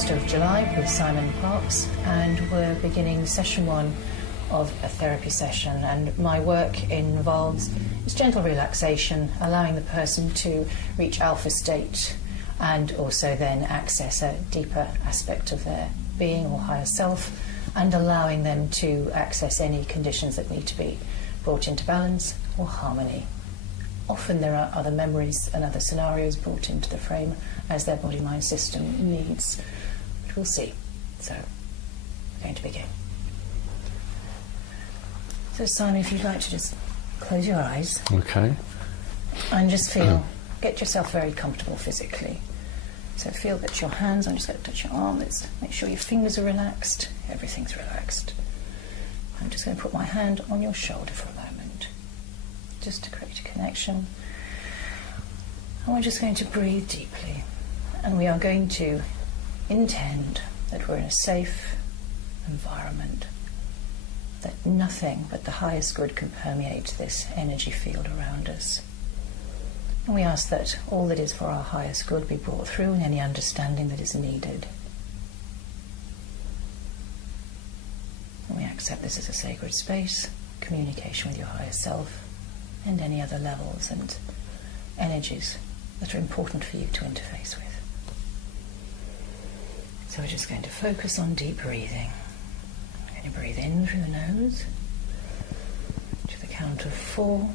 1st of July with Simon Parks, and we're beginning session 1 of a therapy session, and my work involves just gentle relaxation, allowing the person to reach alpha state and also then access a deeper aspect of their being or higher self, and allowing them to access any conditions that need to be brought into balance or harmony. Often there are other memories and other scenarios brought into the frame as their body-mind system needs, but we'll see. So, we're going to begin. So Simon, if you'd like to just close your eyes. Okay. And just get yourself very comfortable physically. So feel that your hands, I'm just going to touch your arm, let's make sure your fingers are relaxed, everything's relaxed. I'm just going to put my hand on your shoulder for a moment, just to create a connection. And we're just going to breathe deeply. And we are going to intend that we're in a safe environment, that nothing but the highest good can permeate this energy field around us. And we ask that all that is for our highest good be brought through and any understanding that is needed. And we accept this as a sacred space, communication with your higher self, and any other levels and energies that are important for you to interface with. So we're just going to focus on deep breathing. We're going to breathe in through the nose to the count of 4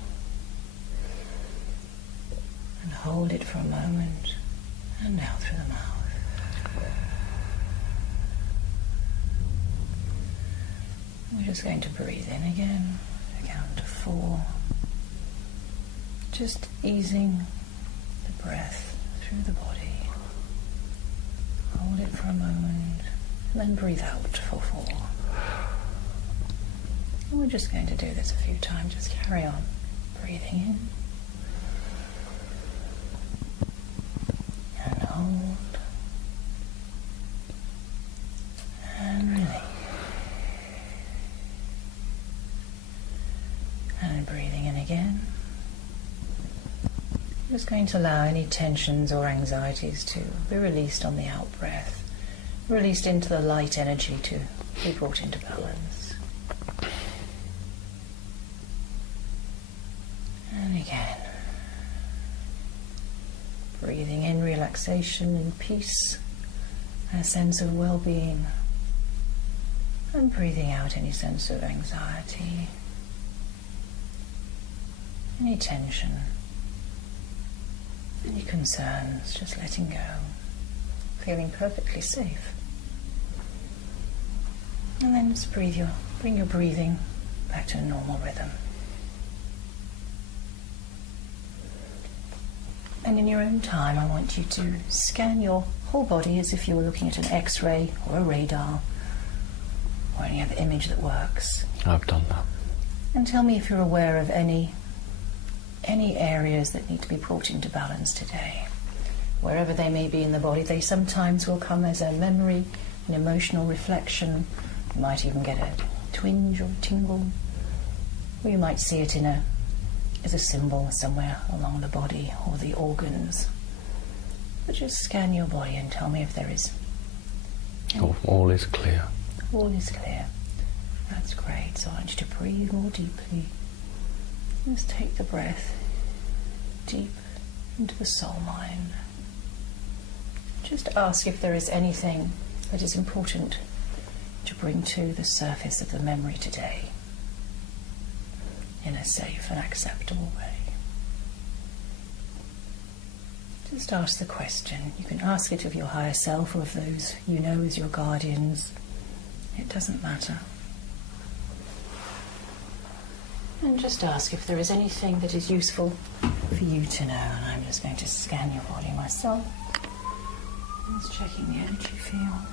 and hold it for a moment, and out through the mouth. We're just going to breathe in again to the count of 4, just easing the breath through the body. Hold it for a moment, and then breathe out for 4. And we're just going to do this a few times. Just carry on breathing in and hold and release, and breathing in again. Just going to allow any tensions or anxieties to be released on the out breath, released into the light energy to be brought into balance. And again, breathing in relaxation and peace, a sense of well-being, and breathing out any sense of anxiety, any tension, any concerns, just letting go, feeling perfectly safe. And then just bring your breathing back to a normal rhythm. And in your own time, I want you to scan your whole body as if you were looking at an X-ray or a radar or any other image that works. I've done that. And tell me if you're aware of any areas that need to be brought into balance today. Wherever they may be in the body, they sometimes will come as a memory, an emotional reflection. You might even get a twinge or a tingle, or you might see it as a symbol somewhere along the body or the organs. But just scan your body and tell me if there is. All is clear. All is clear. That's great. So I want you to breathe more deeply. Just take the breath deep into the soul mind. Just ask if there is anything that is important to bring to the surface of the memory today in a safe and acceptable way. Just ask the question. You can ask it of your higher self or of those you know as your guardians. It doesn't matter. And just ask if there is anything that is useful for you to know. And I'm just going to scan your body myself. Just checking the energy field.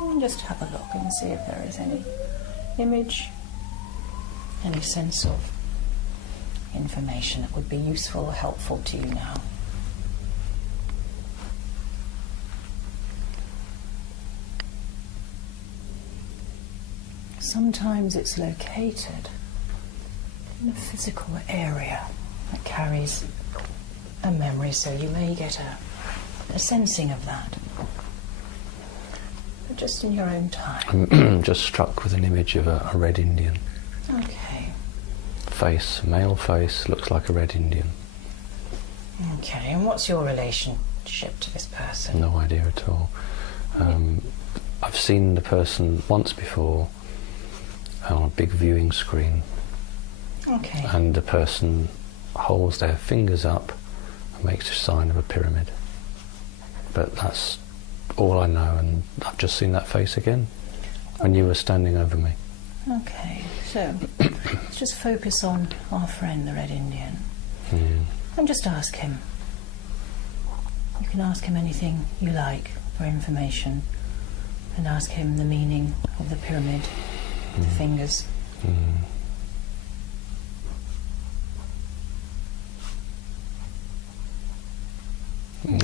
And just have a look and see if there is any image, any sense of information that would be useful or helpful to you now. Sometimes it's located in a physical area that carries a memory, so you may get a sensing of that. just in your own time. I'm just struck with an image of a Red Indian. Okay. Face, male face, looks like a Red Indian. Okay, and what's your relationship to this person? No idea at all. I've seen the person once before on a big viewing screen. Okay. And the person holds their fingers up and makes a sign of a pyramid. But that's all I know, and I've just seen that face again when you were standing over me. Okay, so let's just focus on our friend, the Red Indian, and just ask him. You can ask him anything you like for information, and ask him the meaning of the pyramid, the fingers.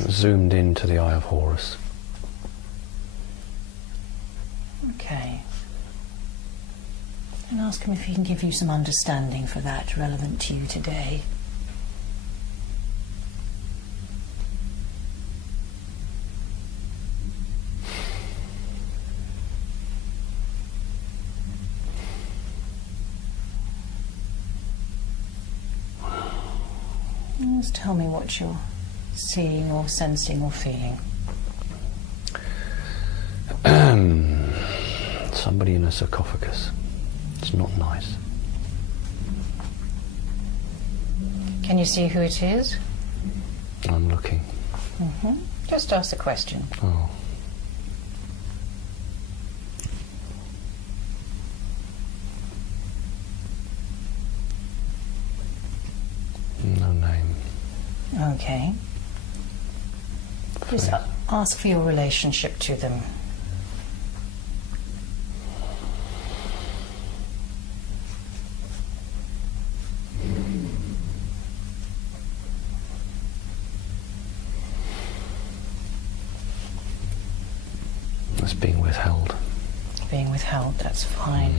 Zoomed into the Eye of Horus. Okay. And ask him if he can give you some understanding for that relevant to you today. Just tell me what you're seeing or sensing or feeling. Somebody in a sarcophagus. It's not nice. Can you see who it is? I'm looking. Just ask the question. Oh. No name. Okay. Just ask for your relationship to them. It's being withheld. Being withheld, that's fine.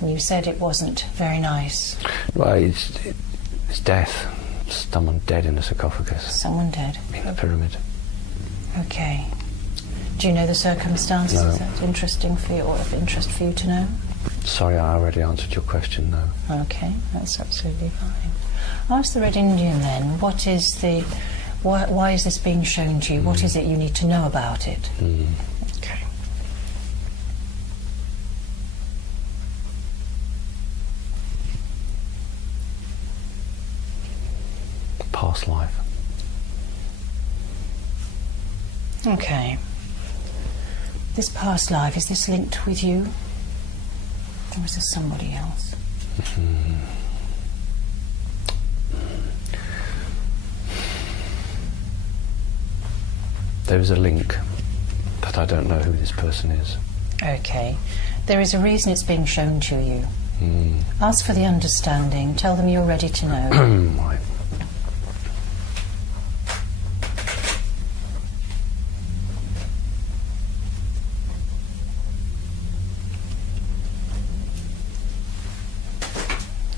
And you said it wasn't very nice. Well, it's death. Someone dead in a sarcophagus. Someone dead. In a pyramid. Okay. Do you know the circumstances? No. Is that interesting for you, or of interest for you to know? Sorry, I already answered your question, no. Okay, that's absolutely fine. Ask the Red Indian then, what is the... Why is this being shown to you? What is it you need to know about it? Okay. Past life. Okay. This past life, is this linked with you? Or is this somebody else? There is a link, but I don't know who this person is. Okay. There is a reason it's being shown to you. Ask for the understanding. Tell them you're ready to know. Right.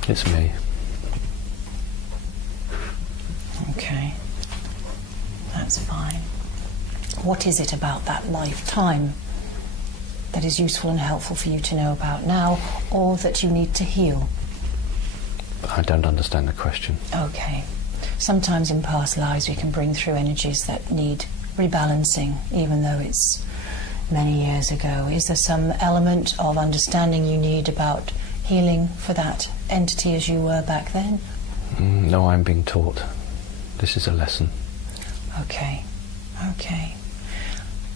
It's me. Okay. That's fine. What is it about that lifetime that is useful and helpful for you to know about now, or that you need to heal? I don't understand the question. Okay. Sometimes in past lives we can bring through energies that need rebalancing, even though it's many years ago. Is there some element of understanding you need about healing for that entity as you were back then? No, I'm being taught. This is a lesson. Okay. Okay.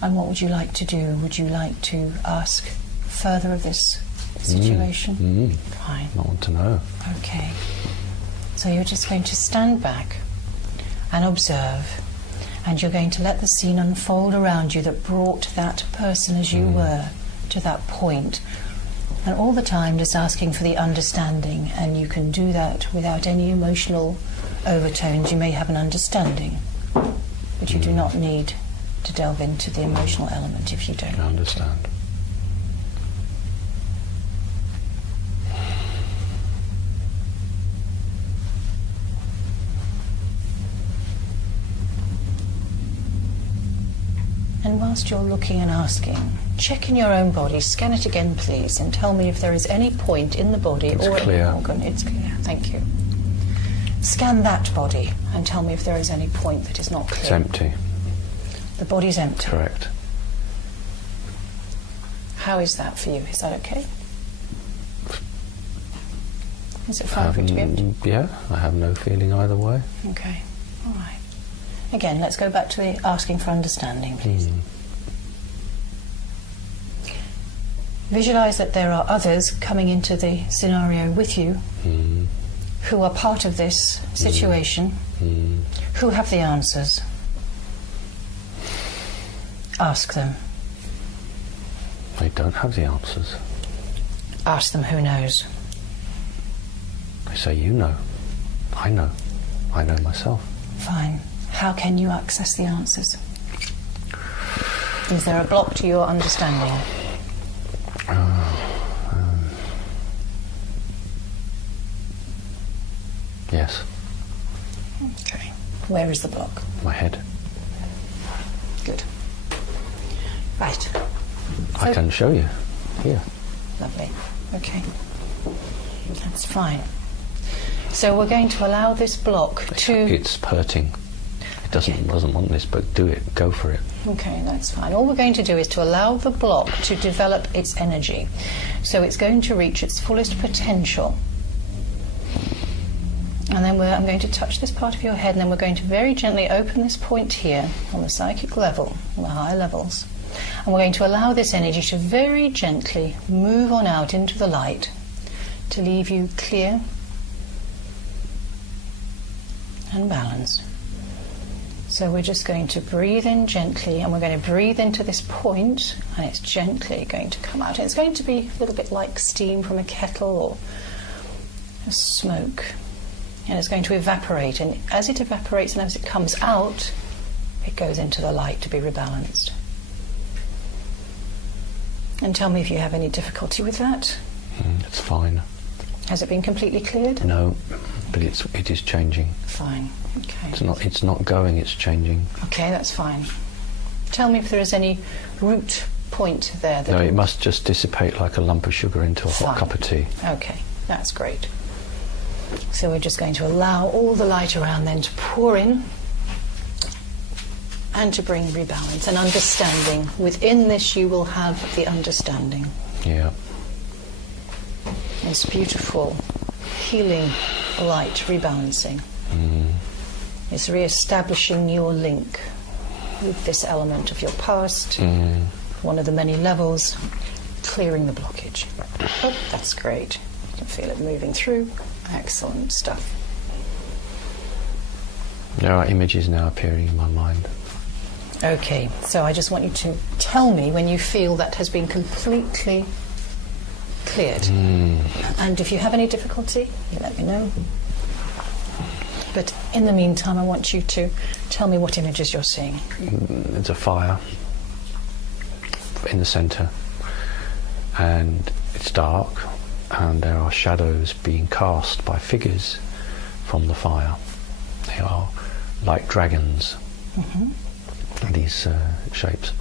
And what would you like to do? Would you like to ask further of this situation? Fine. I want to know. Okay. So you're just going to stand back and observe, and you're going to let the scene unfold around you that brought that person as you were to that point. And all the time just asking for the understanding, and you can do that without any emotional overtones. You may have an understanding, but you do not need to delve into the emotional element if you don't. I understand. And while whilst you're looking and asking, check in your own body, scan it again please, and tell me if there is any point in the body or in the organ. It's clear, thank you. Scan that body and tell me if there is any point that is not clear. It's empty. The body's empty. Correct. How is that for you? Is that okay? Is it fine for it to be empty? Yeah, I have no feeling either way. Okay, all right. Again, let's go back to the asking for understanding, please. Visualize that there are others coming into the scenario with you who are part of this situation, who have the answers. Ask them. They don't have the answers. Ask them who knows. They say, you know. I know. I know myself. Fine. How can you access the answers? Is there a block to your understanding? Yes. Okay. Where is the block? My head. Good. Right. I can show you. Here. Lovely. Okay. That's fine. So we're going to allow this block to... It's hurting. It doesn't want this, but do it. Go for it. Okay, that's fine. All we're going to do is to allow the block to develop its energy. So it's going to reach its fullest potential. And then I'm going to touch this part of your head, and then we're going to very gently open this point here on the psychic level, on the higher levels. And we're going to allow this energy to very gently move on out into the light to leave you clear and balanced. So we're just going to breathe in gently, and we're going to breathe into this point, and it's gently going to come out. And it's going to be a little bit like steam from a kettle or a smoke. And it's going to evaporate, and as it evaporates and as it comes out, it goes into the light to be rebalanced. And tell me if you have any difficulty with that. It's fine. Has it been completely cleared? No, but it is changing. Fine. Okay. It's not going. It's changing. Okay, that's fine. Tell me if there is any root point there. No, it must just dissipate like a lump of sugar into a hot cup of tea. Okay, that's great. So we're just going to allow all the light around then to pour in and to bring rebalance and understanding. Within this you will have the understanding. Yeah. This beautiful healing light rebalancing. It's re-establishing your link with this element of your past, one of the many levels, clearing the blockage. Oh, that's great. You can feel it moving through. Excellent stuff. There are images now appearing in my mind. Okay, so I just want you to tell me when you feel that has been completely cleared. And if you have any difficulty, you let me know. But in the meantime, I want you to tell me what images you're seeing. There's a fire in the centre, and it's dark, and there are shadows being cast by figures from the fire. They are like dragons, these shapes.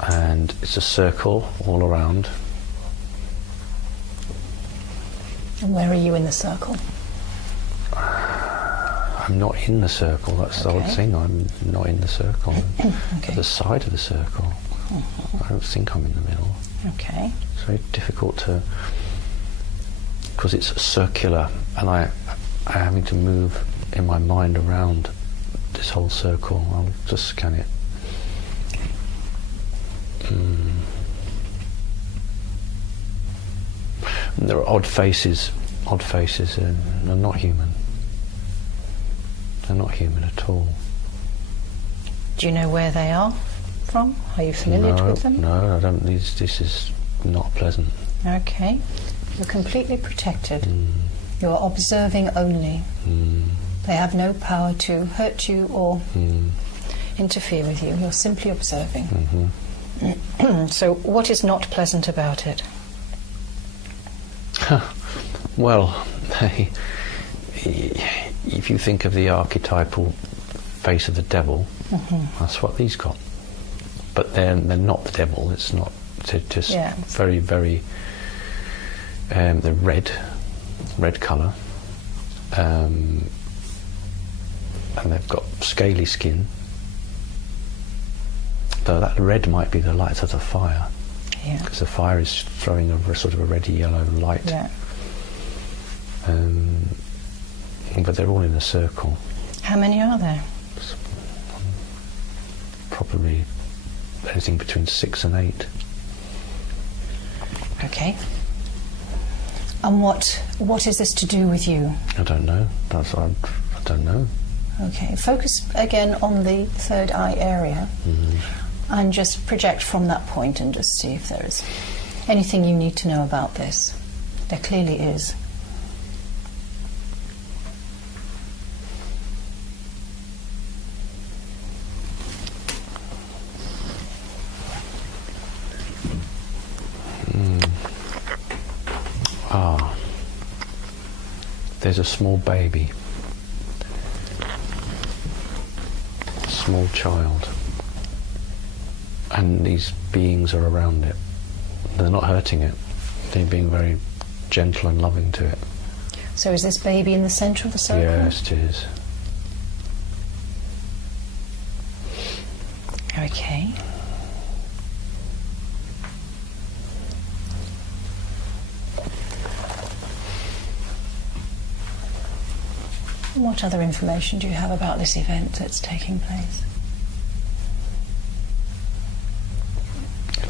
And it's a circle all around. And where are you in the circle? I'm not in the circle, that's the old thing, I'm not in the circle. I'm at the side of the circle. I don't think I'm in the middle. Okay. It's very difficult to, because it's circular, and I'm having to move in my mind around this whole circle. I'll just scan it. And there are odd faces, and they're not human. They're not human at all. Do you know where they are from? Are you familiar with them? No, I don't. This is not pleasant. Okay. You're completely protected. You're observing only. They have no power to hurt you or interfere with you. You're simply observing. So what is not pleasant about it? Well, if you think of the archetypal face of the devil. That's what these got. But they're not the devil. It's not. They're just very, very. They're red colour, and they've got scaly skin. Though that red might be the light of the fire, because the fire is throwing a sort of a red yellow light. Yeah. But they're all in a circle. How many are there? Probably anything between 6 and 8. Okay. And what is this to do with you? I don't know. I don't know. Okay. Focus again on the third eye area, and just project from that point and just see if there is anything you need to know about this. There clearly is. There's a small baby, a small child, and these beings are around it. They're not hurting it. They're being very gentle and loving to it. So is this baby in the centre of the circle? Yes, it is. Okay. What other information do you have about this event that's taking place?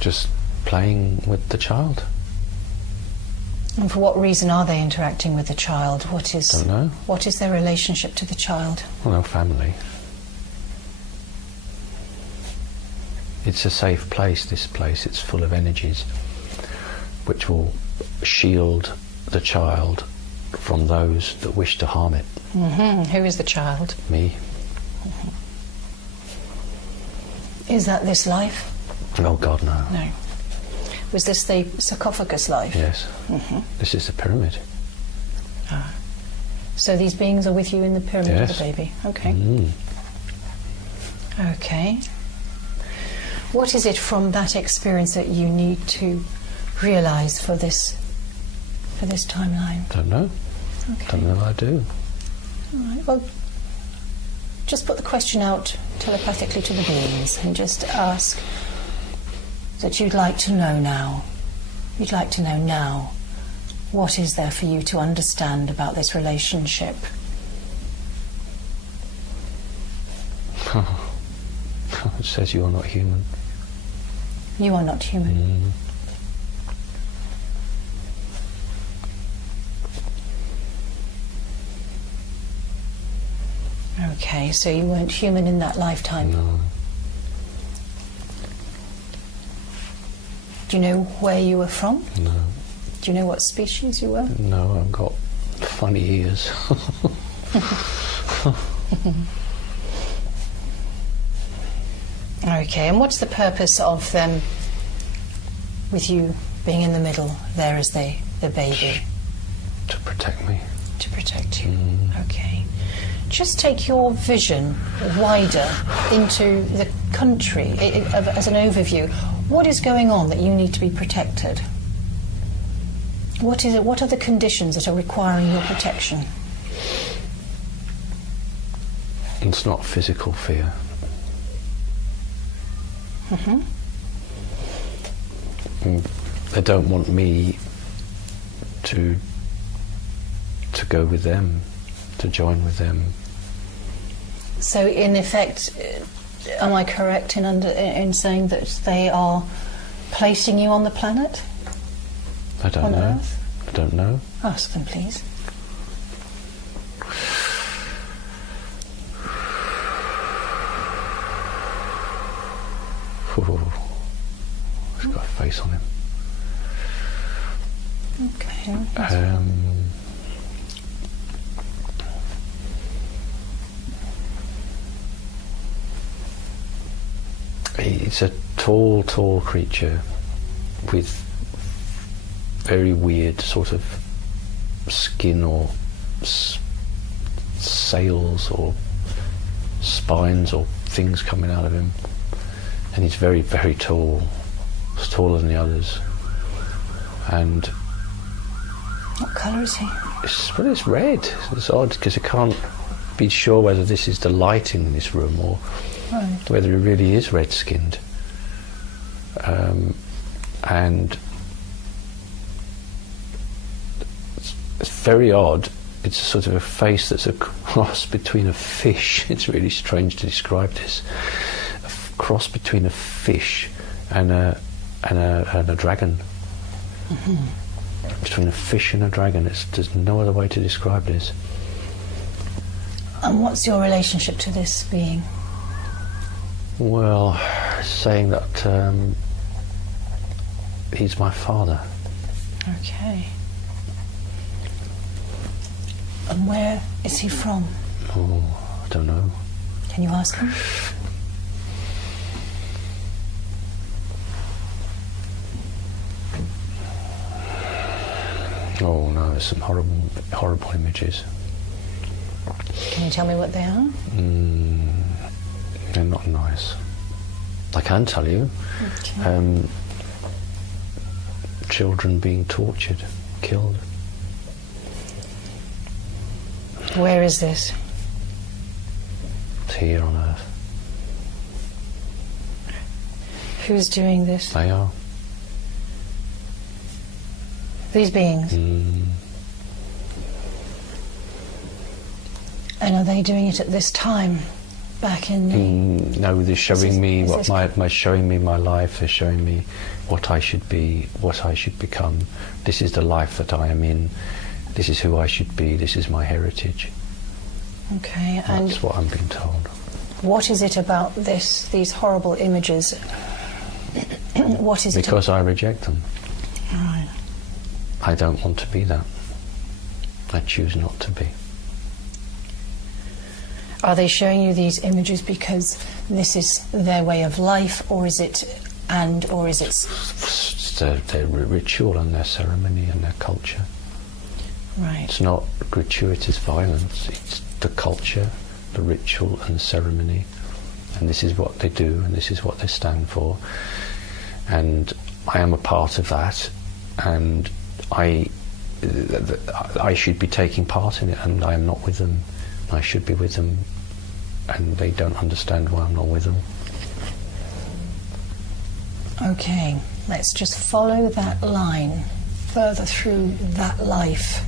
Just playing with the child. And for what reason are they interacting with the child? Don't know. What is their relationship to the child? Well, no, family. It's a safe place, this place. It's full of energies which will shield the child from those that wish to harm it. Who is the child? Me. Is that this life? Oh God, no. No. Was this the sarcophagus life? Yes. This is the pyramid. Ah. So these beings are with you in the pyramid of the baby? Okay. Okay. What is it from that experience that you need to realise for this timeline? Don't know. Okay. Don't know what I do. All right. Well, just put the question out telepathically to the beings and just ask that you'd like to know now. You'd like to know now. What is there for you to understand about this relationship? It says you are not human. You are not human. Okay, so you weren't human in that lifetime. No. Do you know where you were from? No. Do you know what species you were? No, I've got funny ears. Okay, and what's the purpose of them, with you being in the middle there as the baby? To protect me. To protect you. Okay. Just take your vision wider into the country as an overview. What is going on that you need to be protected? What is it? What are the conditions that are requiring your protection? It's not physical fear. They don't want me to go with them, to join with them. So, in effect, am I correct in saying that they are placing you on the planet? I don't on know. Earth? I don't know. Ask them, please. He's got a face on him. Okay. It's a tall creature with very weird sort of skin or sails or spines or things coming out of him. And he's very, very tall. He's taller than the others. And what colour is he? It's red. It's odd because I can't be sure whether this is the lighting in this room or whether he really is red-skinned. And it's very odd. It's sort of a face that's a cross between a fish. It's really strange to describe this. A cross between a fish and a dragon. Between a fish and a dragon. There's no other way to describe this. And what's your relationship to this being? Well, saying that he's my father. Okay. And where is he from? Oh, I don't know. Can you ask him? Oh no, there's some horrible images. Can you tell me what they are? They're not nice. I can tell you. Okay. Children being tortured, killed. Where is this? It's here on Earth. Who's doing this? They are. These beings? And are they doing it at this time? Back in the... No, they're showing me showing me my life. They're showing me what I should be, what I should become. This is the life that I am in. This is who I should be. This is my heritage. Okay, and that's what I'm being told. What is it about these horrible images? What is it? Because I reject them. Right. I don't want to be that. I choose not to be. Are they showing you these images because this is their way of life, or is it It's their ritual and their ceremony and their culture. Right. It's not gratuitous violence, it's the culture, the ritual and the ceremony, and this is what they do and this is what they stand for, and I am a part of that, and I should be taking part in it, and I am not with them. I should be with them, and they don't understand why I'm not with them. Okay, let's just follow that line further through that life.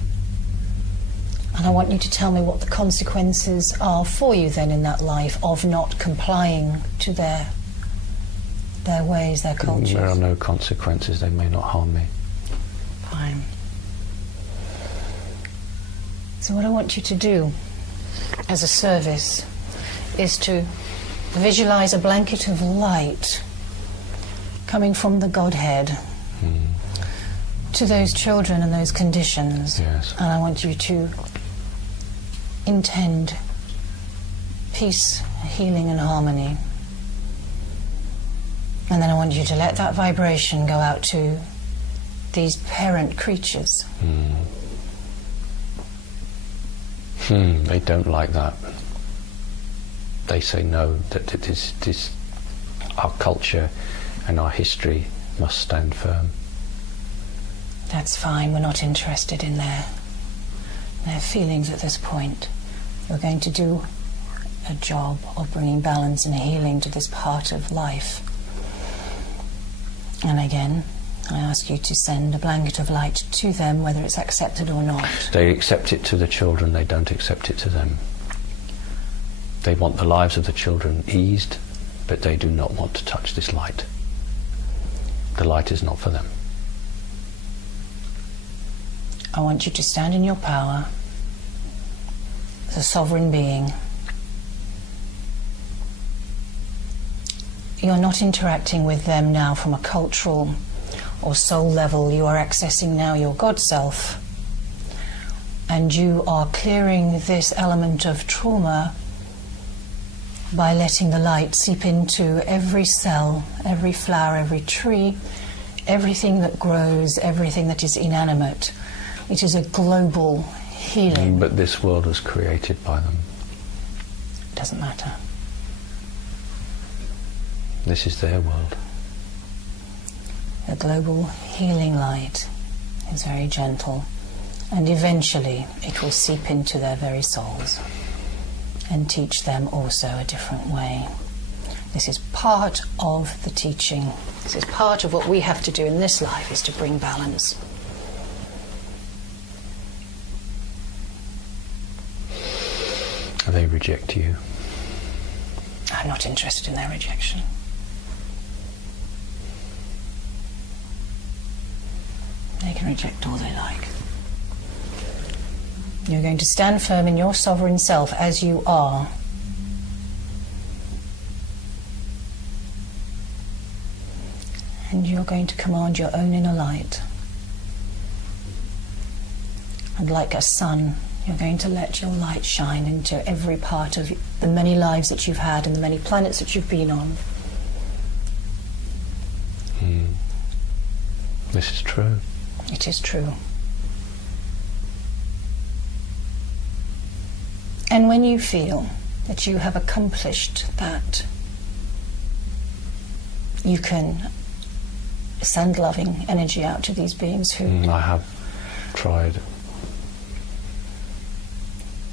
And I want you to tell me what the consequences are for you then in that life of not complying to their ways, their cultures. There are no consequences. They may not harm me. Fine. So what I want you to do as a service is to visualize a blanket of light coming from the Godhead to those children and those conditions. Yes. And I want you to intend peace, healing and harmony. And then I want you to let that vibration go out to these parent creatures. They don't like that. They say no, that this our culture and our history must stand firm. That's fine, we're not interested in their feelings at this point. We're going to do a job of bringing balance and healing to this part of life. And again, I ask you to send a blanket of light to them, whether it's accepted or not. They accept it to the children, they don't accept it to them. They want the lives of the children eased, but they do not want to touch this light. The light is not for them. I want you to stand in your power as a sovereign being. You're not interacting with them now from a cultural or soul level. You are accessing now your God self, and you are clearing this element of trauma by letting the light seep into every cell, every flower, every tree, everything that grows, everything that is inanimate. It is a global healing. But this world was created by them. doesn't matter. This is their world. The global healing light is very gentle, and eventually it will seep into their very souls and teach them also a different way. This is part of the teaching. This is part of what we have to do in this life, is to bring balance. They reject you. I'm not interested in their rejection. They can reject all they like. You're going to stand firm in your sovereign self as you are. And you're going to command your own inner light. And like a sun, you're going to let your light shine into every part of the many lives that you've had and the many planets that you've been on. This is true. It is true. And when you feel that you have accomplished that, you can send loving energy out to these beings who... I have tried.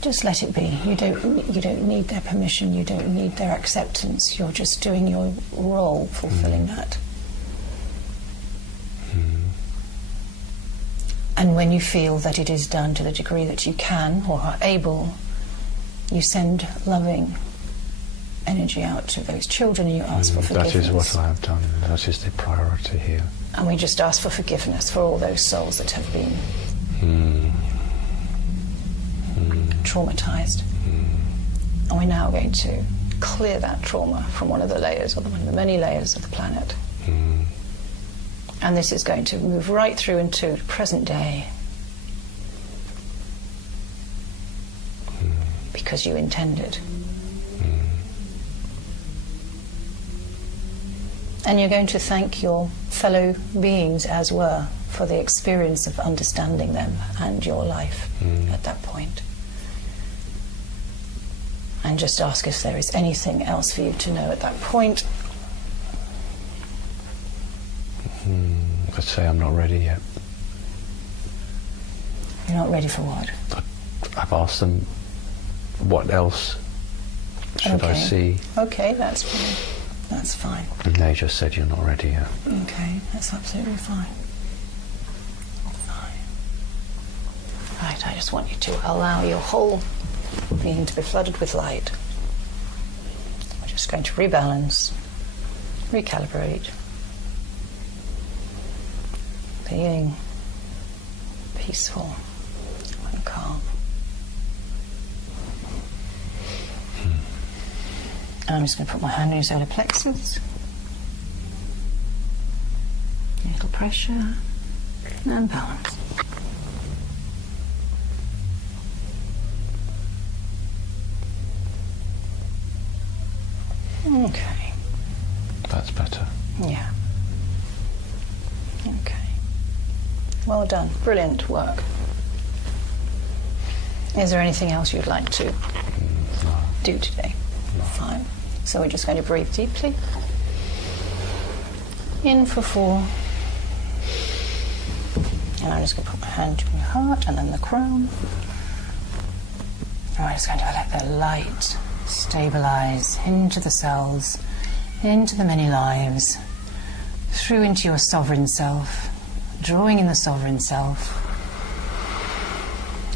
Just let it be. You don't need their permission, you don't need their acceptance. You're just doing your role, fulfilling that. And when you feel that it is done to the degree that you can or are able, you send loving energy out to those children and you ask for forgiveness. That is what I have done. That is the priority here. And we just ask for forgiveness for all those souls that have been traumatized. And we're now going to clear that trauma from one of the layers, or one of the many layers of the planet. And this is going to move right through into present day. Because you intended. And you're going to thank your fellow beings, as were, for the experience of understanding them and your life at that point. And just ask if there is anything else for you to know at that point. Let's say I'm not ready yet. You're not ready for what? I've asked them, what else should I see? Okay, that's fine. That's fine. And they just said, you're not ready yet. Okay, that's absolutely fine. Right, I just want you to allow your whole being to be flooded with light. We're just going to rebalance, recalibrate, being peaceful and calm. And I'm just going to put my hand on your solar plexus. A little pressure and balance. Okay. That's better. Yeah. Okay. Well done. Brilliant work. Is there anything else you'd like to do today? No. Fine. So we're just going to breathe deeply. In for 4. And I'm just going to put my hand on your heart and then the crown. And I'm just going to let the light stabilize into the cells, into the many lives, through into your sovereign self, drawing in the sovereign self,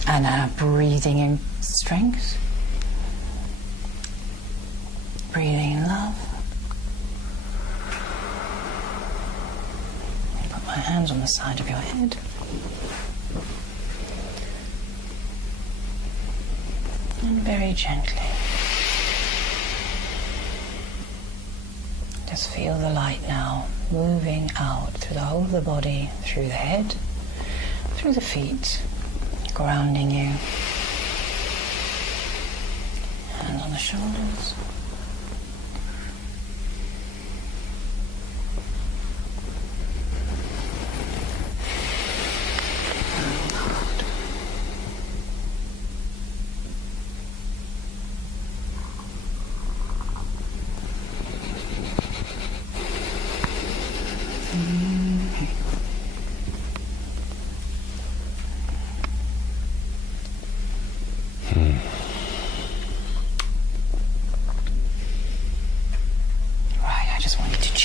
and now breathing in strength, breathing in love. And put my hands on the side of your head. And very gently, just feel the light now moving out through the whole of the body, through the head, through the feet, grounding you. Hands on the shoulders.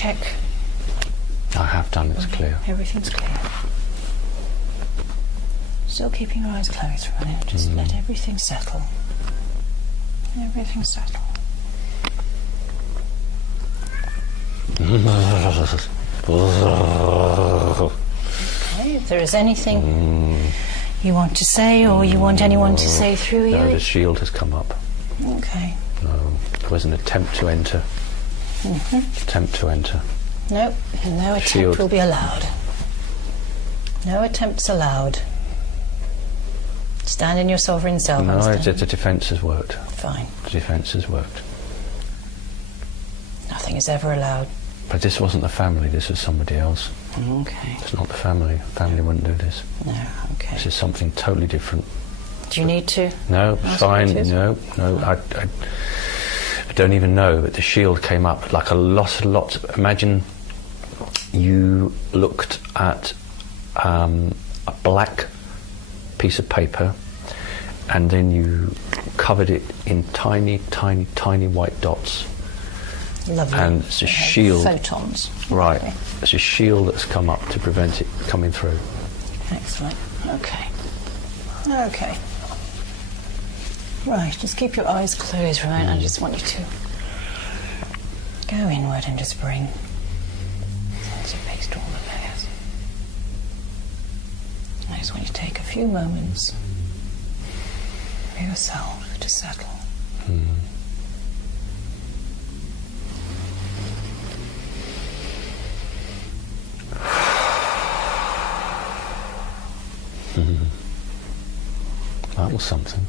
check. I have done, it's clear. Everything's clear. Still keeping your eyes closed for a minute. Just let everything settle. Everything settle. Okay, if there is anything you want to say or you want anyone to say through you. No, the shield has come up. Okay. No, there was an attempt to enter. Attempt to enter. No, no attempt Shield. will be allowed. No attempts allowed. Stand in your sovereign self. No, the defence has worked. Fine. The defence has worked. Nothing is ever allowed. But this wasn't the family, this was somebody else. Okay. It's not the family. The family wouldn't do this. No, okay. This is something totally different. Do you need to? No, it's ask fine. what it is? No. I don't even know, but the shield came up like a lot. Imagine you looked at a black piece of paper and then you covered it in tiny white dots. Lovely. And it's a shield. Photons. Right. Okay. It's a shield that's come up to prevent it coming through. Excellent. Okay. Okay. Right, just keep your eyes closed for a moment. I just want you to go inward and just bring sense-based all the layers. I just want you to take a few moments for yourself to settle. That was something.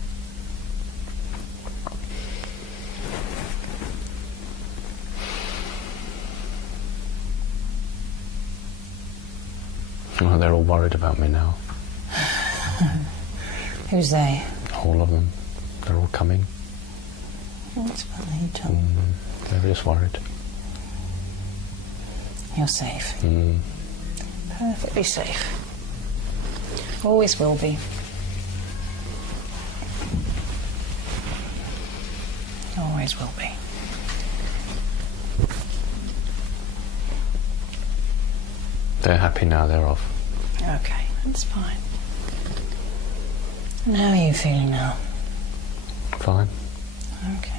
Oh, they're all worried about me now. Who's they? All of them. They're all coming. That's funny, you tell me. They're just worried. You're safe. Perfectly safe. Always will be. Always will be. They're happy now, they're off. Okay, that's fine. And how are you feeling now? Fine. Okay.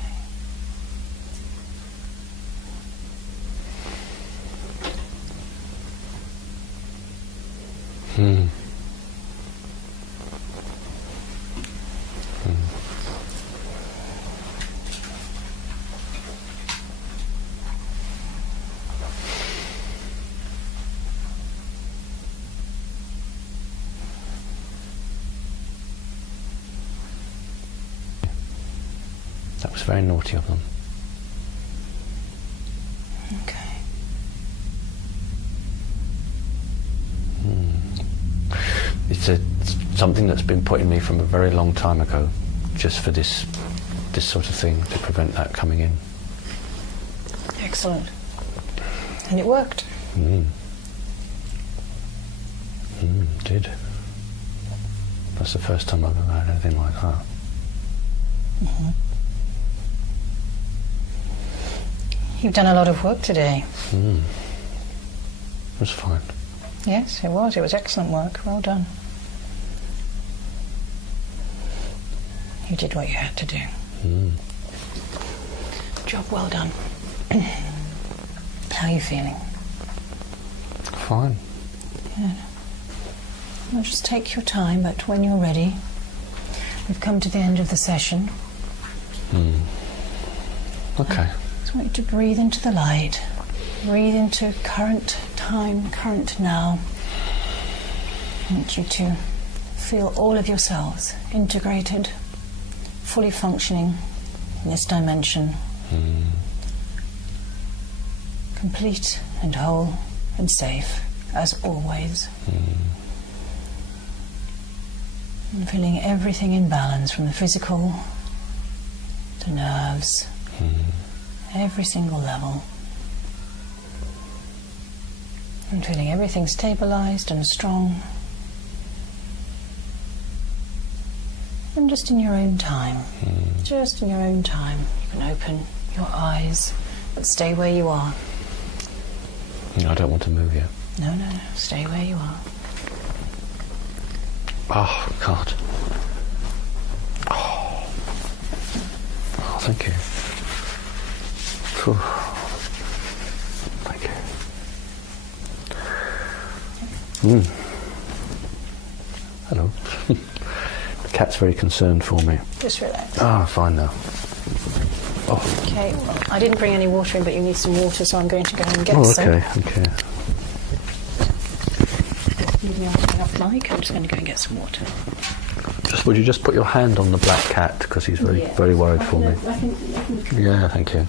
That was very naughty of them. Okay. It's something that's been put in me from a very long time ago, just for this sort of thing, to prevent that coming in. Excellent. And it worked. Did. That's the first time I've ever had anything like that. You've done a lot of work today. It was fine. Yes, it was. It was excellent work. Well done. You did what you had to do. Job well done. How are you feeling? Fine. Good. Well, just take your time, but when you're ready, we've come to the end of the session. Okay. I just want you to breathe into the light. Breathe into current time, current now. I want you to feel all of yourselves integrated, fully functioning in this dimension. Complete and whole and safe, as always. And feeling everything in balance, from the physical to nerves, every single level. And feeling everything stabilized and strong. And just in your own time, just in your own time, you can open your eyes, but stay where you are. I don't want to move yet. No, no, no. Stay where you are. Oh, God. Oh, thank you. Phew. Thank you. Hello. The cat's very concerned for me. Just relax. Ah, fine now. Oh. Okay, well, I didn't bring any water in, but you need some water, so I'm going to go and get some. Okay. Leave me off mic. I'm just going to go and get some water. Would you just put your hand on the black cat, because he's very worried for me. I can Yeah, thank you.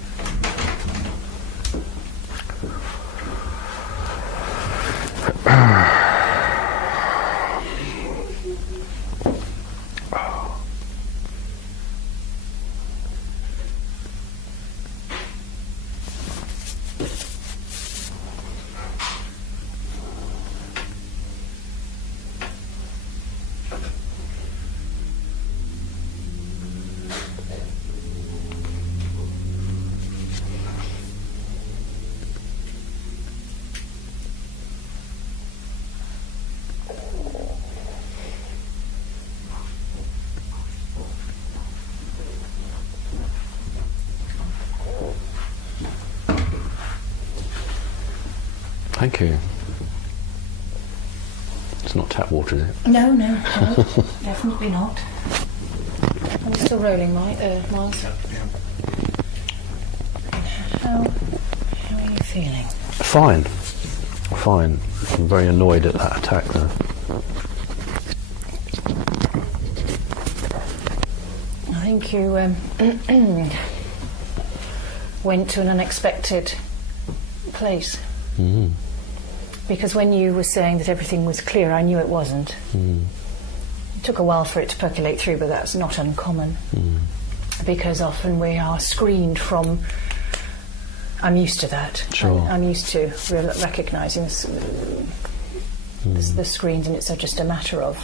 Thank you. It's not tap water, is it? No, definitely not. I'm still rolling, Miles. How are you feeling? Fine. I'm very annoyed at that attack, though. I think you went to an unexpected place. Mm. Because when you were saying that everything was clear, I knew it wasn't. Mm. It took a while for it to percolate through, but that's not uncommon. Mm. Because often we are screened from... I'm used to that. Sure. I'm used to recognising the screens, and it's just a matter of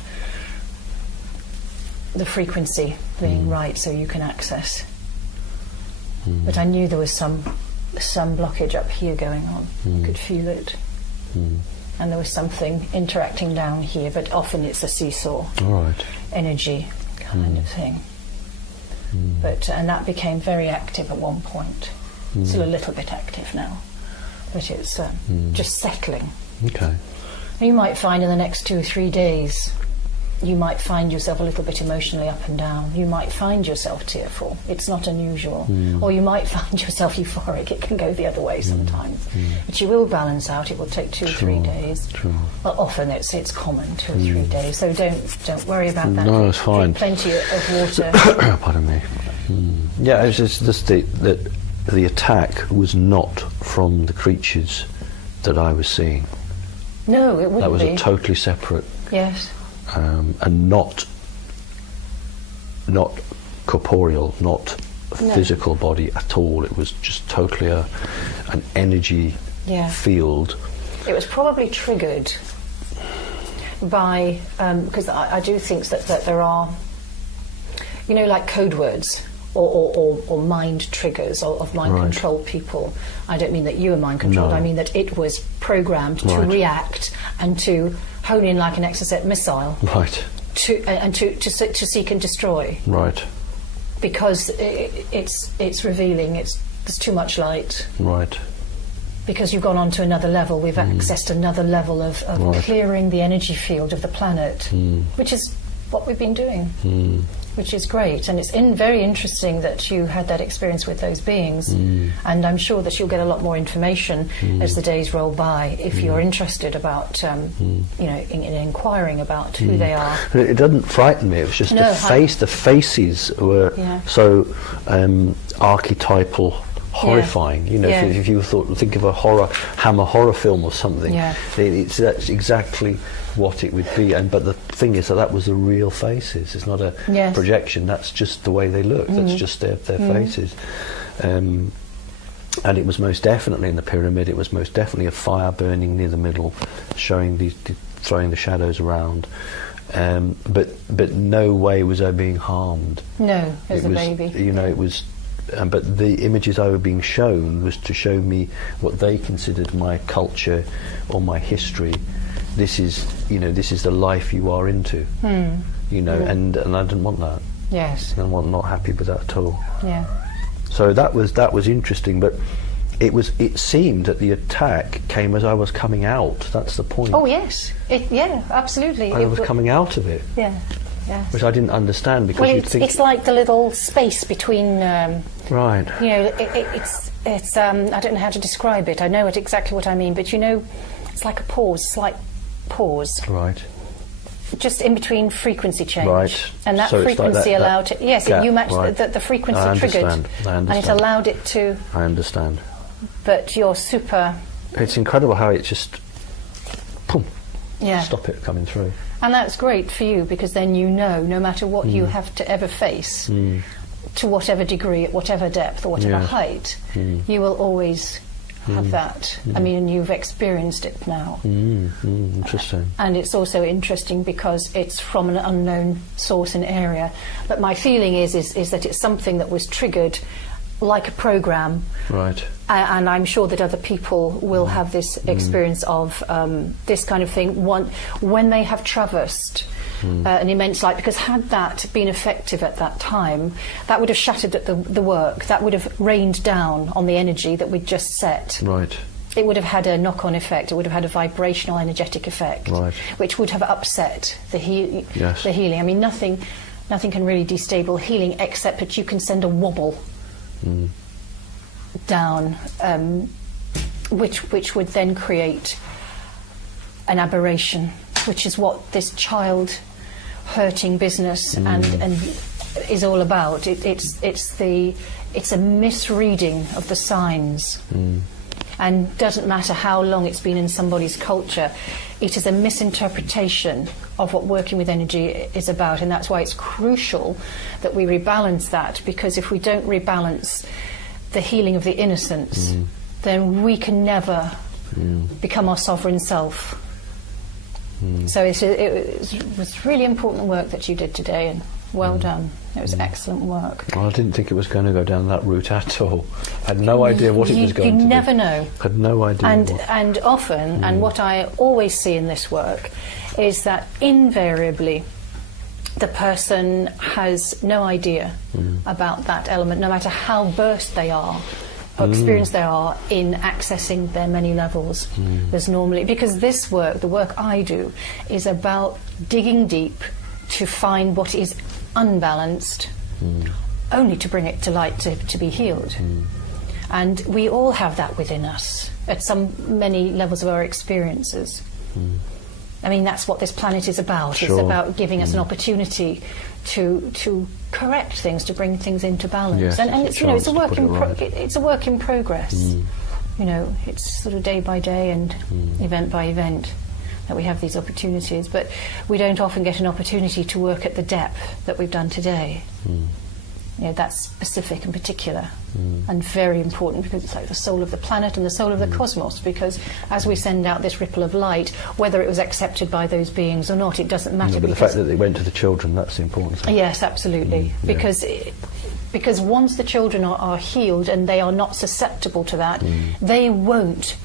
the frequency being right so you can access. But I knew there was some blockage up here going on. I could feel it. And there was something interacting down here, but often it's a seesaw energy kind of thing. And that became very active at one point. Still a little bit active now, but it's just settling. Okay. You might find in the next 2 or 3 days, you might find yourself a little bit emotionally up and down. You might find yourself tearful. It's not unusual. Or you might find yourself euphoric. It can go the other way sometimes. But you will balance out. It will take 2 or 3 days. Well, often it's common, 2 or 3 days. So don't worry about that. No, it's fine. Drink plenty of water. Pardon me. Yeah, it's just that the attack was not from the creatures that I was seeing. No, it wouldn't be. That was a totally separate... Yes. And not corporeal, not physical body at all. It was just totally an energy field. It was probably triggered by because I do think that there are, like code words or mind triggers of mind controlled people. I don't mean that you are mind controlled. I mean that it was programmed to react and to hone in like an exocet missile. Right. To seek and destroy. Right. Because it's revealing. There's too much light. Right. Because you've gone on to another level. We've accessed another level of clearing the energy field of the planet, which is what we've been doing. Which is great, and it's very interesting that you had that experience with those beings, and I'm sure that you'll get a lot more information as the days roll by if you're interested about, in inquiring about who they are. It doesn't frighten me. It was just the faces were so archetypal, horrifying. If you think of a Hammer horror film or something, that's exactly what it would be. But the thing is that was the real faces. It's not a projection. That's just the way they look. That's just their faces. And it was most definitely in the pyramid. It was most definitely a fire burning near the middle, showing throwing the shadows around. But no way was I being harmed. No, as a baby. It was but the images I were being shown was to show me what they considered my culture or my history. This is, you know, this is the life you are into, you know, and I didn't want that. Yes. And I'm not happy with that at all. Yeah. So that was interesting, but it seemed that the attack came as I was coming out. That's the point. Oh yes, yeah, absolutely. I was coming out of it. Yeah, yes. Which I didn't understand, because well, you'd think it's like the little space between. Right. You know, it's I don't know how to describe it. I know exactly what I mean, but you know, it's like a pause, slight pause. Right. Just in between frequency change. Right. And that So it's like frequency that allowed it. Yes, gap, you matched right. the frequency I triggered. understand. And it allowed it to. I understand. But you're super. It's incredible how it just, boom, Yeah. stop it coming through. And that's great for you, because then you know, no matter what you have to ever face, to whatever degree, at whatever depth or whatever height, you will always have that. I mean, and you've experienced it now. Interesting. And it's also interesting because it's from an unknown source and area. But my feeling is that it's something that was triggered like a program. Right. And I'm sure that other people will have this experience of this kind of thing when they have traversed an immense light, because had that been effective at that time, that would have shattered the work, that would have rained down on the energy that we'd just set. Right. It would have had a knock-on effect, it would have had a vibrational energetic effect, Right. which would have upset the Yes. the healing. I mean, nothing can really destabilize healing, except that you can send a wobble down, which would then create an aberration, which is what this child hurting business and is all about. It's a misreading of the signs, and doesn't matter how long it's been in somebody's culture. It is a misinterpretation of what working with energy is about, and that's why it's crucial that we rebalance that, because if we don't rebalance the healing of the innocence, then we can never become our sovereign self. So it was really important work that you did today, and well done. It was excellent work. Well, I didn't think it was going to go down that route at all. I had no idea what it was going to do. You never know. I had no idea. And often, and what I always see in this work, is that invariably the person has no idea about that element, no matter how versed they are or experienced they are in accessing their many levels. There's normally, because this work, the work I do, is about digging deep to find what is unbalanced, only to bring it to light to be healed. And we all have that within us at many levels of our experiences. I mean, that's what this planet is about. Sure. It's about giving us an opportunity to correct things, to bring things into balance. Yes, and it's, you know, it's a work in right. it's a work in progress. You know, it's sort of day by day and event by event that we have these opportunities, but we don't often get an opportunity to work at the depth that we've done today. You know, that's specific and particular and very important, because it's like the soul of the planet and the soul of the cosmos, because as we send out this ripple of light, whether it was accepted by those beings or not, it doesn't matter. But the fact that it went to the children, that's the important thing. Yes, absolutely. Because once the children are healed and they are not susceptible to that, they won't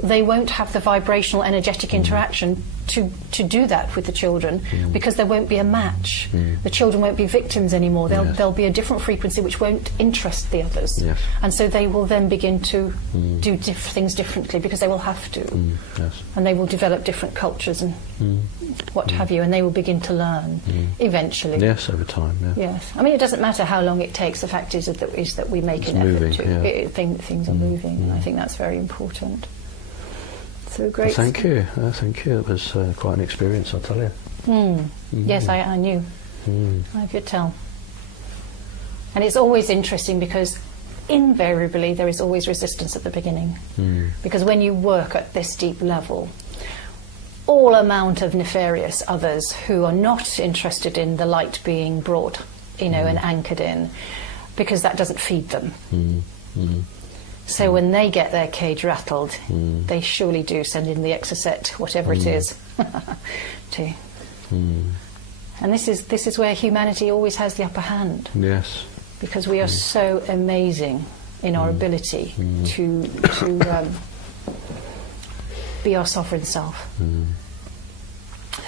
have the vibrational energetic interaction to do that with the children, because there won't be a match. The children won't be victims anymore. There'll be a different frequency which won't interest the others. Yes. And so they will then begin to do things differently, because they will have to. Yes. And they will develop different cultures and what have you, and they will begin to learn eventually. Yes, over time, yeah. Yes. I mean, it doesn't matter how long it takes. The fact is that we make an effort to. Things are moving, and I think that's very important. So great. Well, thank you. Thank you. It was quite an experience, I'll tell you. Yes, I knew. I could tell. And it's always interesting, because invariably there is always resistance at the beginning. Because when you work at this deep level, all amount of nefarious others who are not interested in the light being brought, you know, and anchored in, because that doesn't feed them. So when they get their cage rattled, they surely do send in the exocet, whatever it is, And this is where humanity always has the upper hand. Yes. because we are so amazing in our ability to be our sovereign self.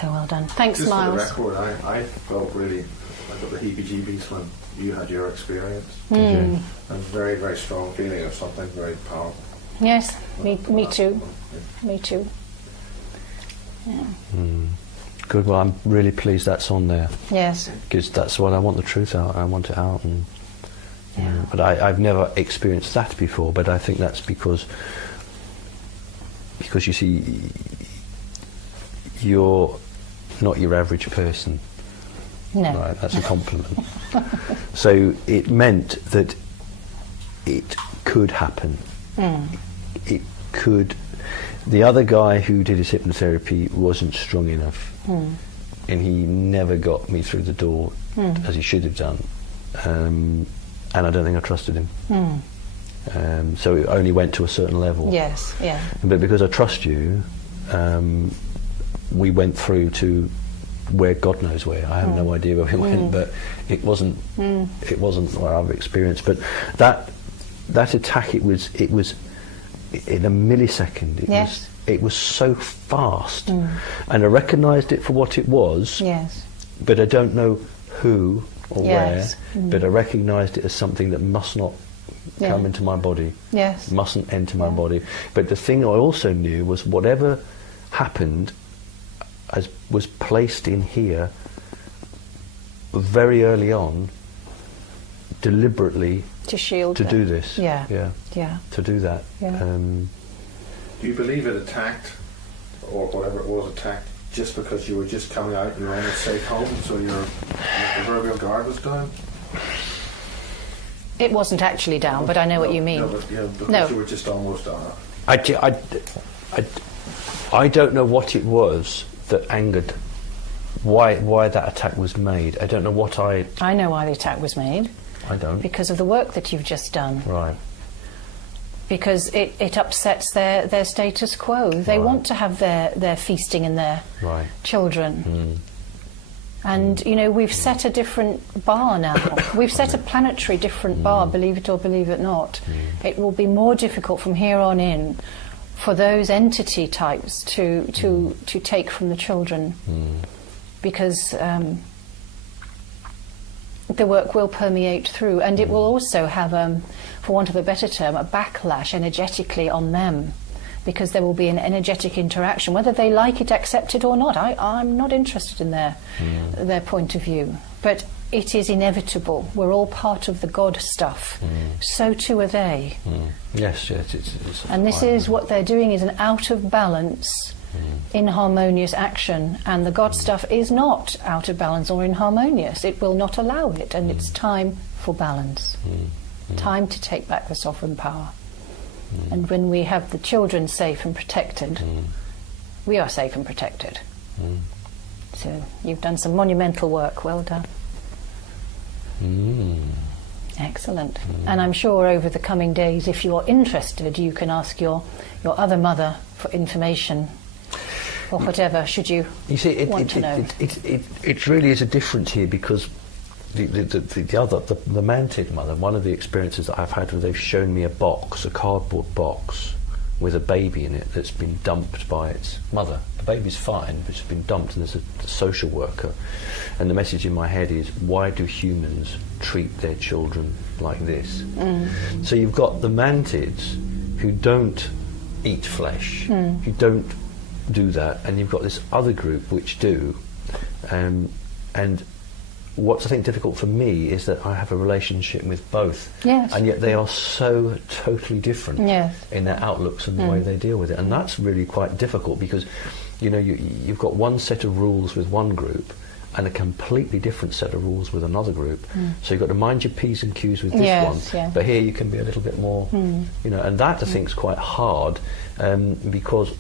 So well done. Thanks, Just Miles. for the record, I felt really, I got the heebie-jeebies when you had your experience. Did you? A very, very strong feeling of something very powerful. Yes, me too. Me too. Yeah. Good. Well, I'm really pleased that's on there, Yes. because that's what I want, the truth out. I want it out, and Yeah. but I've never experienced that before. But I think that's because you see, you're not your average person. No. Right, that's a compliment. So it meant that it could happen. It could. The other guy who did his hypnotherapy wasn't strong enough, and he never got me through the door as he should have done, and I don't think I trusted him. So it only went to a certain level. Yes, yeah. But because I trust you, we went through to where God knows where. I have no idea where we went, but it wasn't what I've experienced. But that attack, it was in a millisecond. It was so fast, and I recognised it for what it was. Yes. But I don't know who or Yes. where. But I recognised it as something that must not come into my body. Yes. Mustn't enter my body. But the thing I also knew was whatever happened was placed in here very early on, deliberately To shield to them. do this. Yeah. Yeah. To do that. Yeah. Do you believe it attacked, or whatever it was attacked, just because you were just coming out and you were on a safe home, so your proverbial guard was down? It wasn't actually down, but I know what you mean. No, but, because No. you were just almost on it. I don't know what it was that angered, why that attack was made. I don't know what I know why the attack was made. I don't. Because of the work that you've just done. Right. Because it upsets their status quo. They want to have their feasting and their children. And, you know, we've set a different bar now. We've set a planetary different bar, believe it or believe it not. It will be more difficult from here on in for those entity types to take from the children. Because the work will permeate through, and it will also have, for want of a better term, a backlash energetically on them, because there will be an energetic interaction, whether they like it, accept it or not. I'm not interested in their point of view, but it is inevitable. We're all part of the God stuff. So too are they. Yes, it's and this is what they're doing, is an out of balance, inharmonious action, and the God stuff is not out of balance or inharmonious. It will not allow it, and it's time for balance. Time to take back the sovereign power. And when we have the children safe and protected, we are safe and protected. So you've done some monumental work. Well done. Excellent. And I'm sure over the coming days, if you're interested, you can ask your other mother for information or whatever, should you want to know. It really is a difference here, because the Mantis mother, one of the experiences that I've had where they've shown me a cardboard box with a baby in it that's been dumped by its mother. The baby's fine, but it's been dumped, and there's a social worker. And the message in my head is, why do humans treat their children like this? So you've got the Mantis who don't eat flesh, who don't do that, and you've got this other group which do. And what's, I think, difficult for me is that I have a relationship with both, and yet they are so totally different in their outlooks and the way they deal with it, and that's really quite difficult, because you've got one set of rules with one group and a completely different set of rules with another group. So you've got to mind your P's and Q's with this one, but here you can be a little bit more, and that I think is quite hard, because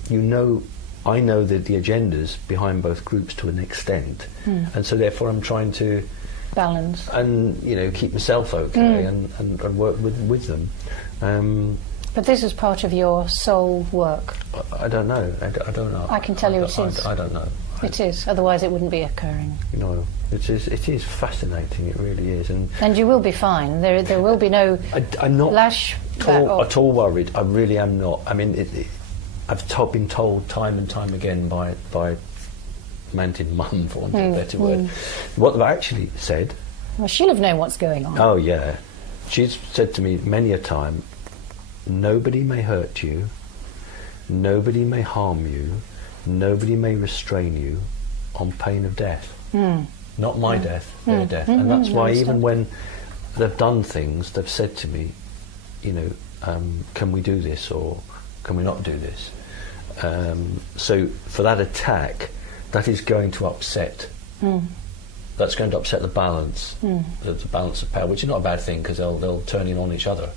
I know that the agendas behind both groups to an extent, and so therefore I'm trying to balance and keep myself okay and work with them. But this is part of your soul work. I don't know. I don't know. I can tell you it is. I don't know. It is. Otherwise, it wouldn't be occurring. It is fascinating. It really is. And you will be fine. There will be no I'm not lash at all worried. I really am not. I mean, I've been told time and time again by Mantis mum, for want of a better word, what they've actually said. Well, she'll have known what's going on. Oh yeah, she's said to me many a time, nobody may hurt you, nobody may harm you, nobody may restrain you on pain of death. Not my death, their death. And that's why even when they've done things, they've said to me, you know, can we do this or can we not do this? So for that attack, that is going to upset. That's going to upset the balance, the balance of power, which is not a bad thing because they'll turn in on each other.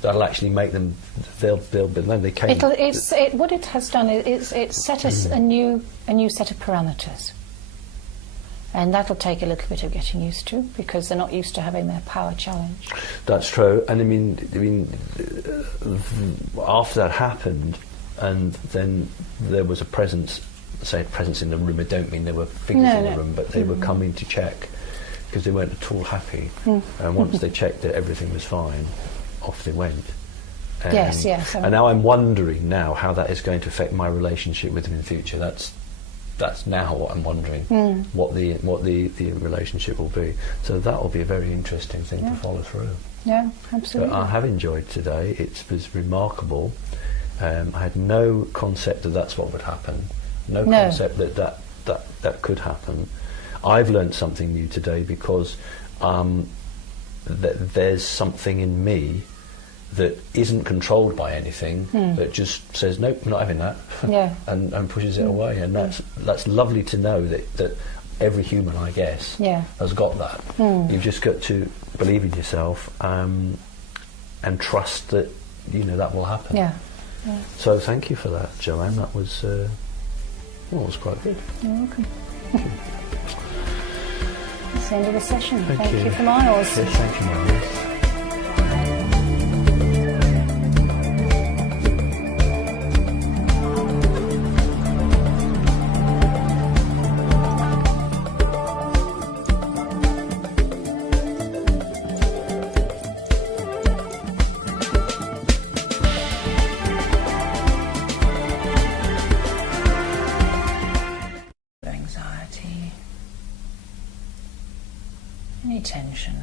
That'll actually make them. They'll then they came. What it has done is it's set us a new set of parameters, and that'll take a little bit of getting used to because they're not used to having their power challenged. That's true, and I mean, after that happened, and then there was a presence. Say presence in the room. I don't mean there were figures in the room, but they were coming to check because they weren't at all happy. And once they checked that everything was fine, off they went. Yes. And now I'm wondering now how that is going to affect my relationship with them in the future. That's now what I'm wondering. What the relationship will be. So that will be a very interesting thing to follow through. Yeah, absolutely. But I have enjoyed today. It was remarkable. I had no concept that that's what would happen. No concept that could happen. I've learned something new today because that there's something in me that isn't controlled by anything, that just says, nope, I'm not having that, and pushes it away. And that's lovely to know that every human, I guess, has got that. You've just got to believe in yourself and trust that, you know, that will happen. Yeah. So thank you for that, Joanne. That was... Well, it was quite good. You're welcome. That's the end of the session. Thank you for Miles. Yes, thank you, Miles. Any tension,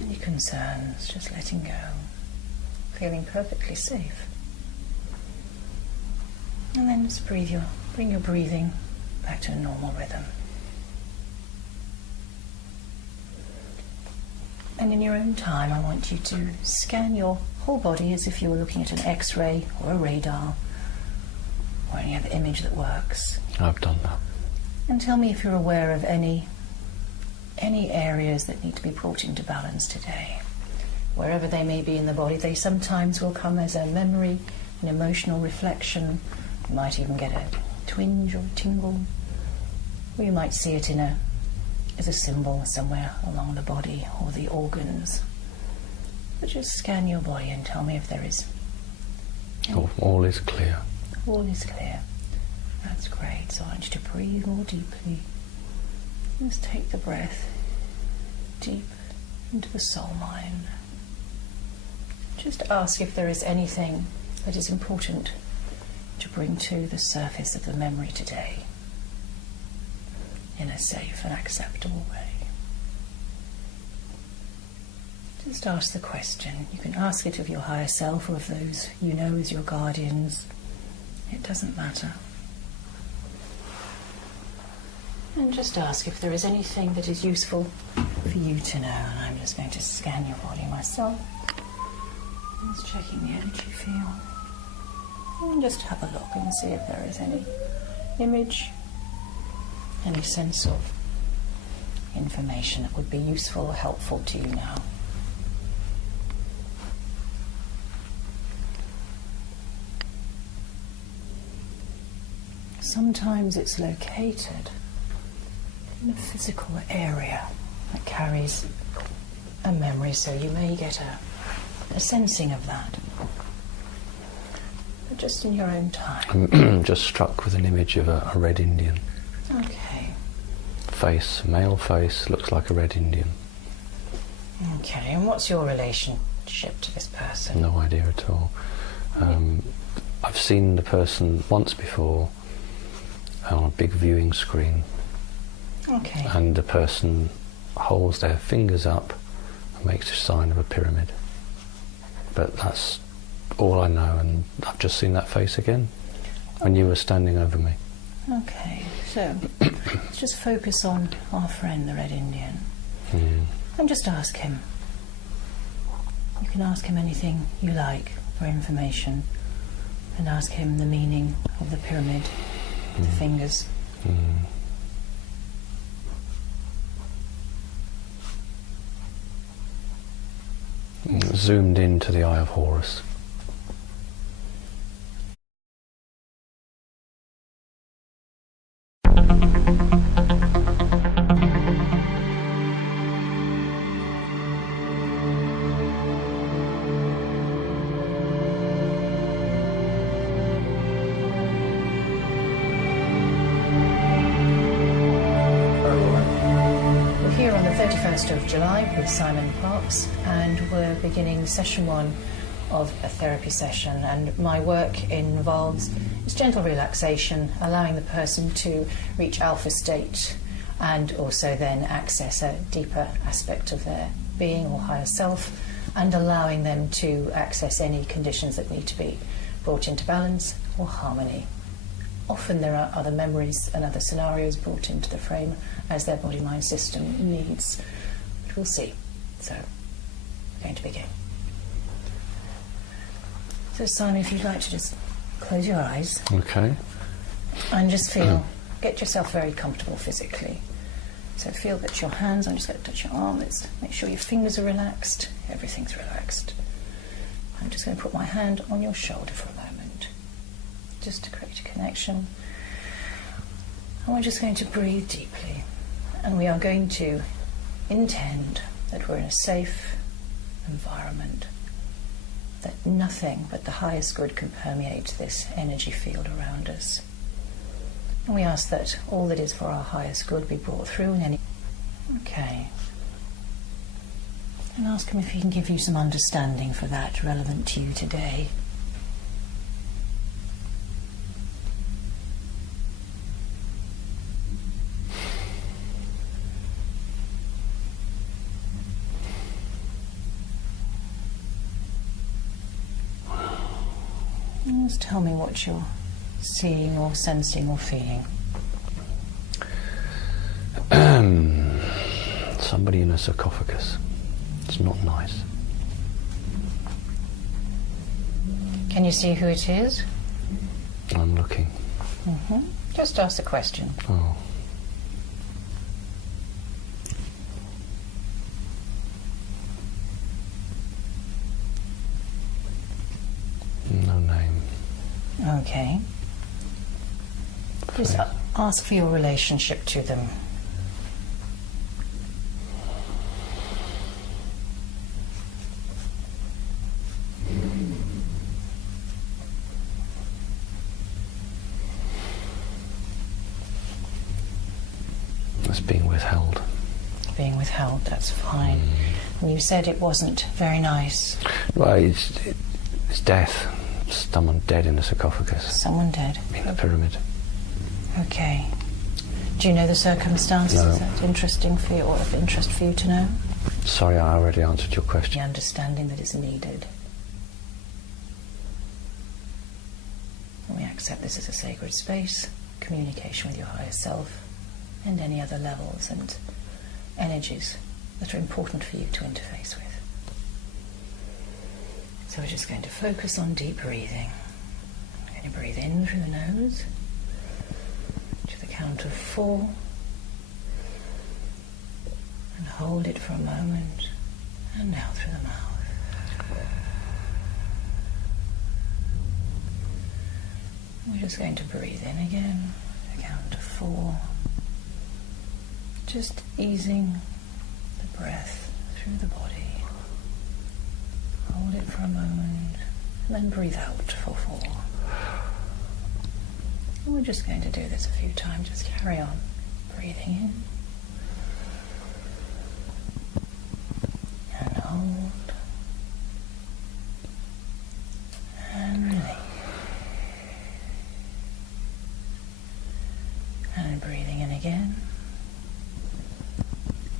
any concerns, just letting go, feeling perfectly safe. And then just bring your breathing back to a normal rhythm. And in your own time, I want you to scan your whole body as if you were looking at an X-ray or a radar or any other image that works. I've done that. And tell me if you're aware of any areas that need to be brought into balance today. Wherever they may be in the body, they sometimes will come as a memory, an emotional reflection. You might even get a twinge or a tingle. Or you might see it as a symbol somewhere along the body or the organs. But just scan your body and tell me if there is. All is clear. All is clear. That's great. So I want you to breathe more deeply. Just take the breath deep into the soul mind. Just ask if there is anything that is important to bring to the surface of the memory today in a safe and acceptable way. Just ask the question. You can ask it of your higher self or of those you know as your guardians. It doesn't matter. And just ask if there is anything that is useful for you to know. And I'm just going to scan your body myself. Just checking the energy field. And just have a look and see if there is any image, any sense of information that would be useful or helpful to you now. Sometimes it's located in a physical area that carries a memory, so you may get a sensing of that. But just in your own time. I'm just struck with an image of a red Indian. Okay. face, male face, looks like a Red Indian. Okay, and what's your relationship to this person? No idea at all. I've seen the person once before on a big viewing screen. Okay. And the person holds their fingers up and makes a sign of a pyramid. But that's all I know, and I've just seen that face again when you were standing over me. Okay, so let's just focus on our friend, the Red Indian, and just ask him. You can ask him anything you like for information, and ask him the meaning of the pyramid, the fingers. Zoomed into the Eye of Horus. Of July with Simon Parks, and we're beginning session 1 of a therapy session, and my work involves gentle relaxation, allowing the person to reach alpha state and also then access a deeper aspect of their being or higher self, and allowing them to access any conditions that need to be brought into balance or harmony. Often there are other memories and other scenarios brought into the frame as their body-mind system needs. But we'll see. So, we're going to begin. So Simon, if you'd like to just close your eyes. Okay. And just feel, get yourself very comfortable physically. So feel that your hands, I'm just going to touch your arm, let's make sure your fingers are relaxed, everything's relaxed. I'm just going to put my hand on your shoulder for a moment, just to create a connection. And we're just going to breathe deeply. And we are going to intend that we're in a safe environment, that nothing but the highest good can permeate this energy field around us. And we ask that all that is for our highest good be brought through in any... Okay. And ask him if he can give you some understanding for that relevant to you today. Just tell me what you're seeing or sensing or feeling. Somebody in a sarcophagus. It's not nice. Can you see who it is? I'm looking. Just ask the question. Oh. No name. Okay. Just ask for your relationship to them. It's being withheld. Being withheld, that's fine. And you said it wasn't very nice. Well, it's death. Someone dead in a sarcophagus. Someone dead. In the pyramid. Okay. Do you know the circumstances? No. Is that interesting for you, or of interest for you to know? Sorry, I already answered your The question. understanding that is needed. And we accept this as a sacred space, communication with your higher self, and any other levels and energies that are important for you to interface with. So we're just going to focus on deep breathing. I'm going to breathe in through the nose to the count of 4 and hold it for a moment, and out through the mouth. We're just going to breathe in again, the count of 4, just easing the breath through the body. Hold it for a moment, and then breathe out for 4. And we're just going to do this a few times. Just carry on breathing in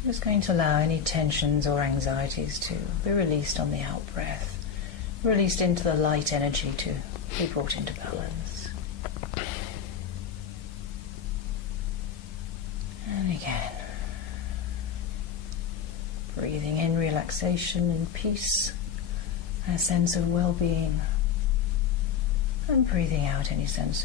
Just going to allow any tensions or anxieties to be released on the out breath, released into the light energy to be brought into balance. And again, breathing in relaxation and peace, a sense of well-being, and breathing out any sense of